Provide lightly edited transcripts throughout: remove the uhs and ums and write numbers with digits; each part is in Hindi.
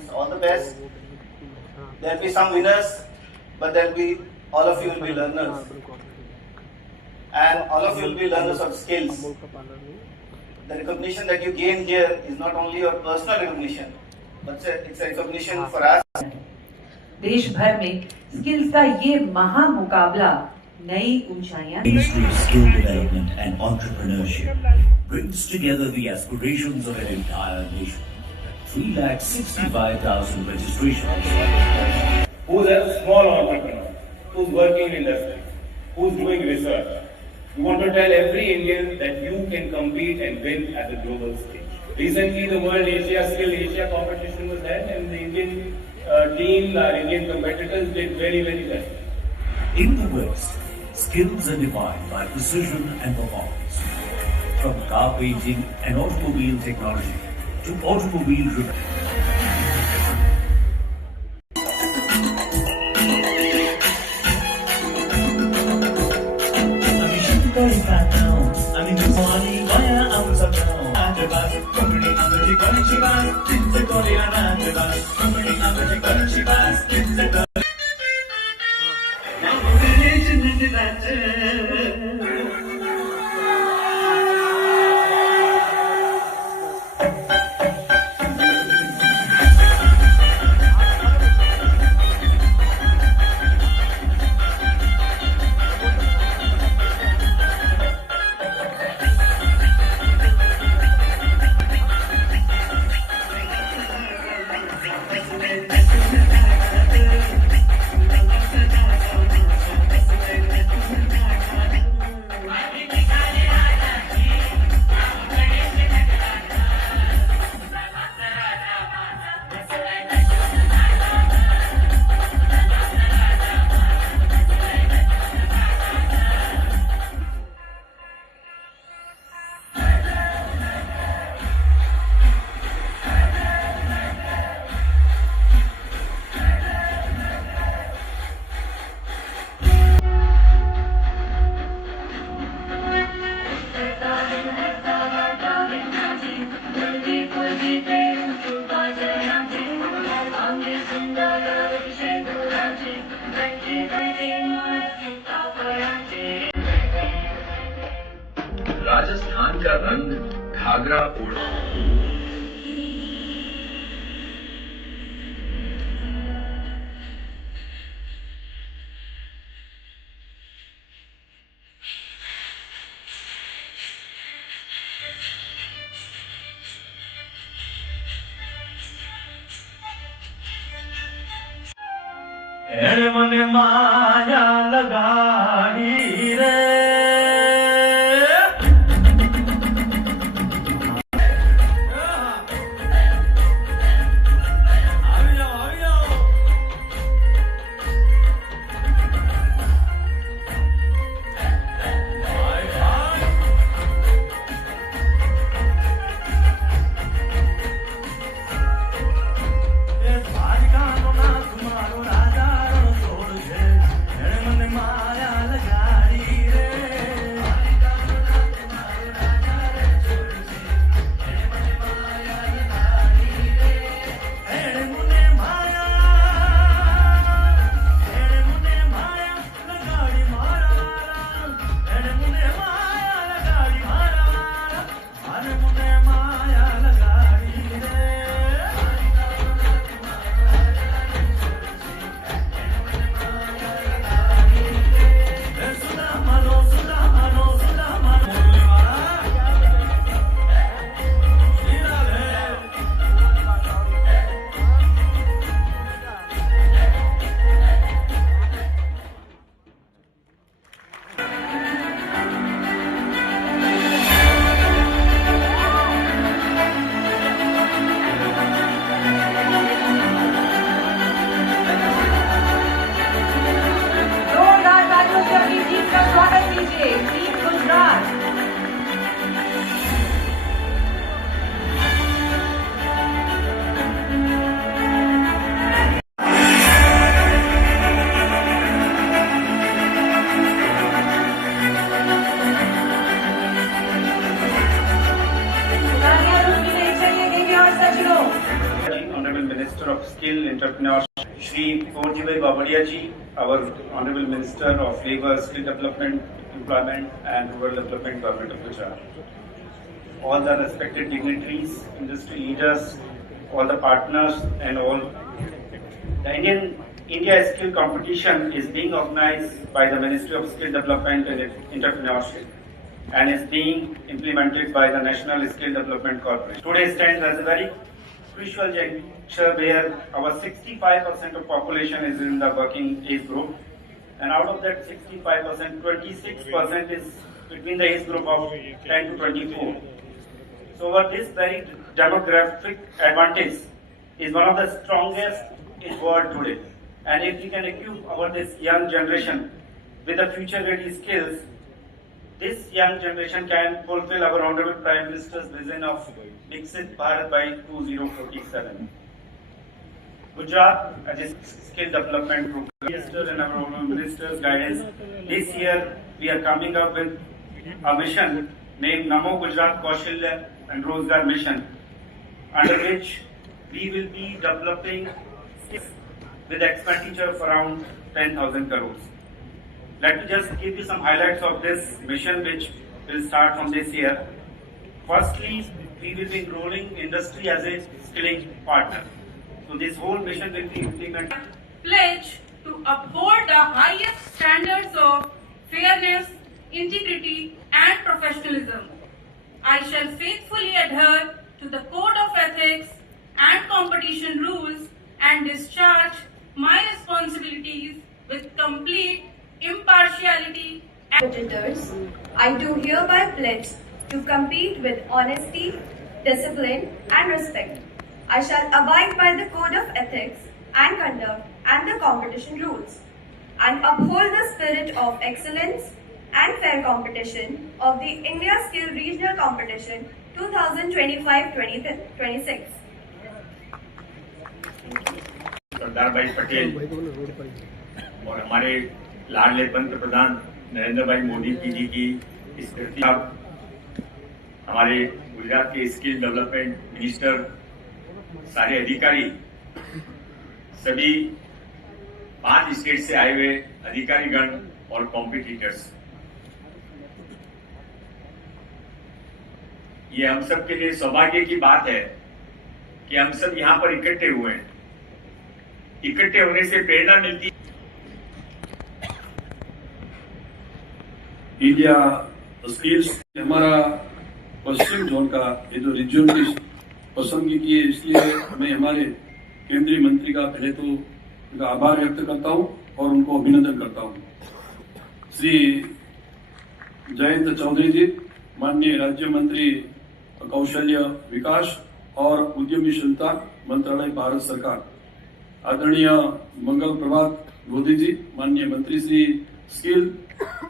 competitions. All the best. There will be some winners, but there will be, all of you will be learners. And all of you will be learners of skills. The recognition that you gain here is not only your personal recognition, but it's a recognition for us. देश भर में स्किल्स का ये महा मुकाबला नई ऊंचाइयां Ministry of Skill Development and Entrepreneurship brings together the aspirations of an entire nation. 3,65,000 registrations. Who's a small entrepreneur, who's working in industry, who's doing research. We want to tell every Indian that you can compete and win at the global stage. Recently, the World Asia Skill Asia competition was there, and the Indian team, our Indian competitors did very, very well. In the West, skills are defined by precision and performance. From car painting and automobile technology to automobile repair. Rajasthan का रंग घाघरा ओढ़ मन माया लगाई रे Minister of Skill, Entrepreneurship, Shri Porjibai Babadia ji, our Honorable Minister of Labour, Skill Development, Employment and Rural Development, Government of Gujarat. All the respected dignitaries, industry leaders, all the partners and all. The India Skill Competition is being organized by the Ministry of Skill Development and Entrepreneurship and is being implemented by the National Skill Development Corporation. Today stands as a very crucial juncture where our 65% of population is in the working age group, and out of that 65%, 26% is between the age group of 10 to 24. So this very demographic advantage is one of the strongest in the world today. And if we can equip this young generation with the future-ready skills, this young generation can fulfill our Honorable Prime Minister's vision of Viksit Bharat by 2047. Gujarat, as a skill development program, Minister and our Honorable Minister's guidance, this year we are coming up with a mission named Namo Gujarat Kaushalya and Rozgar Mission, under which we will be developing skills with expenditure of around 10,000 crores. Let me just give you some highlights of this mission, which will start from this year. Firstly, we will be enrolling industry as a skilling partner. So this whole mission will be implemented. Pledge to uphold the highest standards of fairness, integrity and professionalism. I shall faithfully adhere to the Code of Ethics and competition rules and discharge my responsibilities with complete impartiality. Competitors, I do hereby pledge to compete with honesty, discipline and respect. I shall abide by the Code of Ethics and Conduct and the competition rules, and uphold the spirit of excellence and fair competition of the India Skill Regional Competition 2025-26. सरदार भाई पटेल और हमारे लाडले पंत प्रधान नरेंद्र भाई मोदी जी की स्मृति अब हमारे गुजरात के स्किल डेवलपमेंट मिनिस्टर, सारे अधिकारी, सभी 5 स्टेट से आए हुए अधिकारीगण और कॉम्पिटिटर्स, ये हम सब के लिए सौभाग्य की बात है कि हम सब यहाँ पर इकट्ठे हुए हैं। इकट्ठे होने से प्रेरणा मिलती है। इंडिया स्किल्स हमारा पश्चिम जोन का ये जो रीजन की पसंदगी की है, इसलिए मैं हमारे केंद्रीय मंत्री का पहले तो उनका आभार व्यक्त करता हूं और उनको अभिनंदन करता हूं। श्री जयंत चौधरी जी, माननीय राज्य मंत्री कौशल्य विकास और उद्यमीशीलता मंत्रालय भारत सरकार, आदरणीय मंगल प्रभात गोदी जी, माननीय मंत्री Shri skill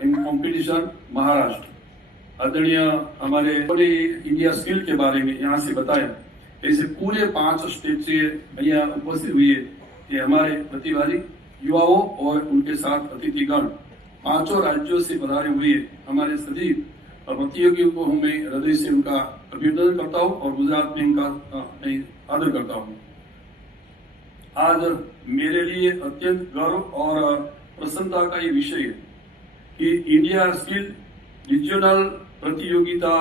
and competition Maharashtra, आदरणीय हमारे इंडिया स्किल के बारे में यहाँ से बताया। ऐसे पूरे 5 स्टेट से यहाँ उपस्थित हुए कि हमारे प्रतिभागी युवाओं और उनके साथ अतिथिगण 5 राज्यों से पधारे हुए हमारे सभी प्रतियोगियों को मैं हृदय से उनका अभिनंदन करता हूँ और गुजरात में इनका आदर करता हूँ। आज मेरे लिए अत्यंत गर्व और प्रसन्नता का ये विषय है कि इंडिया स्किल रीजनल प्रतियोगिता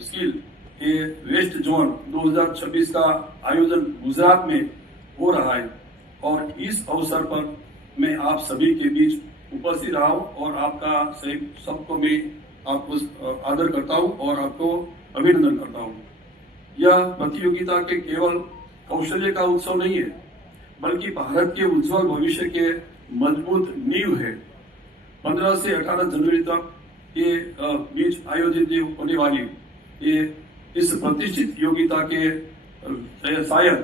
स्किल के वेस्ट जोन 2026 का आयोजन गुजरात में हो रहा है, और इस अवसर पर मैं आप सभी के बीच उपस्थित रहा हूं और आपका सबको मैं आपको आदर करता हूं और आपको अभिनंदन करता हूं। यह प्रतियोगिता के केवल कौशल्य का उत्सव नहीं है, बल्कि भारत के उज्जवल भविष्य के मजबूत नींव है। 15 से 18 जनवरी तक ये बीच आयोजित होने वाली ये इस प्रतिष्ठित योग्यता के शायद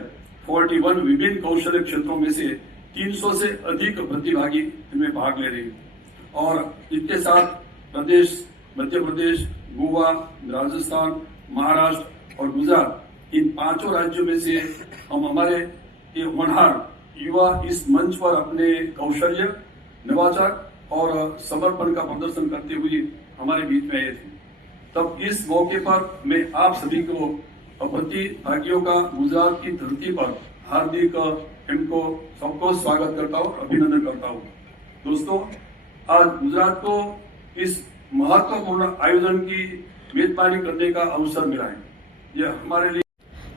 41 विभिन्न कौशल्य क्षेत्रों में से 300 से अधिक प्रतिभागी इनमें भाग ले रहे हैं, और इसके साथ प्रदेश, मध्य प्रदेश, गोवा, राजस्थान, महाराष्ट्र और गुजरात, इन 5 राज्यों में से हम हमारे ये होनहार युवा इस मंच पर अपने कौशल्य, नवाचार और समर्पण का प्रदर्शन करते हुए हमारे बीच में आए थे। तब इस मौके पर मैं आप सभी को प्रतिभागियों का गुजरात की धरती पर हार्दिक इनको सबको स्वागत करता हूँ, अभिनंदन करता हूँ। दोस्तों, आज गुजरात को इस महत्वपूर्ण आयोजन की मेजबानी करने का अवसर मिला है। यह हमारे लिए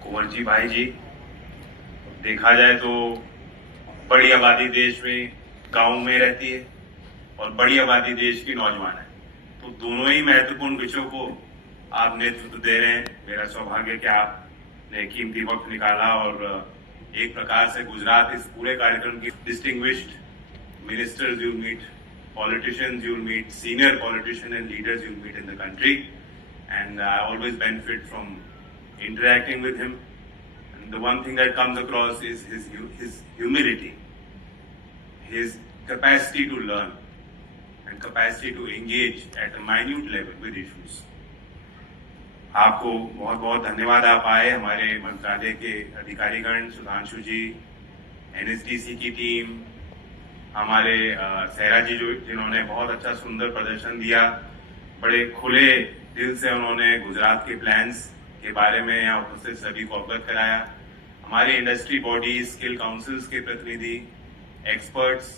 कुंवर भाई जी, देखा जाए तो बड़ी आबादी देश में गांव में रहती है और बड़ी आबादी देश की नौजवान है, तो दोनों ही महत्वपूर्ण विषयों को आप नेतृत्व दे रहे हैं। मेरा सौभाग्य कि आपने कीमती वक्त निकाला और एक प्रकार से गुजरात इस पूरे कार्यक्रम की distinguished ministers you'll meet, politicians you'll meet, senior politicians and leaders you'll meet in the country, and I always benefit from interacting with him. And the one thing that comes across is his humility, his capacity to learn, and capacity to engage at a minute level with issues. आपको बहुत बहुत धन्यवाद। आप आए, हमारे मंत्रालय के अधिकारीगण, सुधांशु जी, NSDC की टीम, हमारे सहरा जी जिन्होंने बहुत अच्छा सुंदर प्रदर्शन दिया, बड़े खुले दिल से उन्होंने गुजरात के प्लान्स के बारे में यहाँ उपस्थित सभी को अवगत कराया। हमारे इंडस्ट्री बॉडीज, स्किल काउंसिल्स के प्रतिनिधि, एक्सपर्ट्स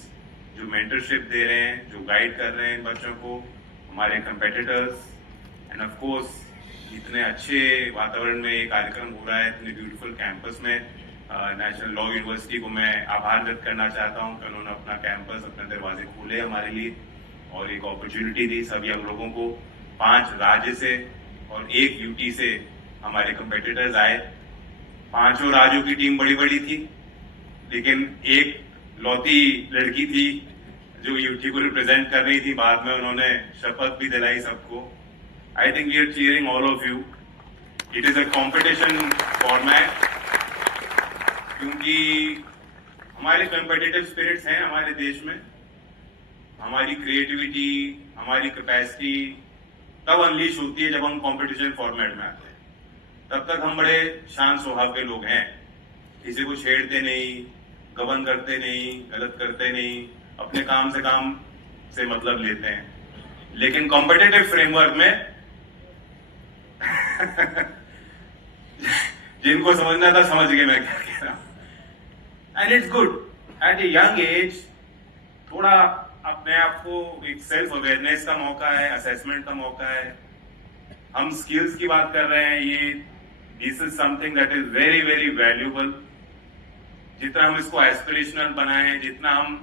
जो मेंटरशिप दे रहे हैं, जो गाइड कर रहे हैं इन बच्चों को, हमारे कंपेटिटर्स, एंड ऑफ कोर्स इतने अच्छे वातावरण में ये कार्यक्रम हो रहा है, इतने ब्यूटीफुल कैंपस में। नेशनल लॉ यूनिवर्सिटी को मैं आभार व्यक्त करना चाहता हूं कि उन्होंने अपना कैंपस, अपने दरवाजे खोले हमारे लिए और एक अपॉर्चुनिटी दी सभी हम लोगों को। 5 राज्य से और 1 यूटी से हमारे कंपेटिटर्स आए। 5 राज्यों की टीम बड़ी बड़ी थी, लेकिन एक लौती लड़की थी जो यूटी को रिप्रेजेंट कर रही थी। बाद में उन्होंने शपथ भी दिलाई सबको। I think we are cheering all of you. It is a competition format, क्योंकि हमारे कॉम्पिटिटिव स्पिरिट्स हैं हमारे देश में। हमारी क्रिएटिविटी, हमारी कैपेसिटी तब अनलीश होती है जब हम कंपटीशन फॉर्मेट में आते हैं। तब तक हम बड़े शांत स्वभाव के लोग हैं, किसी को छेड़ते नहीं, गबन करते नहीं, गलत करते नहीं, अपने काम से मतलब लेते हैं। लेकिन कॉम्पिटिटिव फ्रेमवर्क में जिनको समझना था समझ गए मैं क्या कह रहा हूं। And it's good at a young age थोड़ा अपने आप को एक सेल्फ अवेयरनेस का मौका है, असेसमेंट का मौका है। हम स्किल्स की बात कर रहे हैं, ये this is something that is very very valuable. जितना हम इसको एस्पिरेशनल बनाएं, जितना हम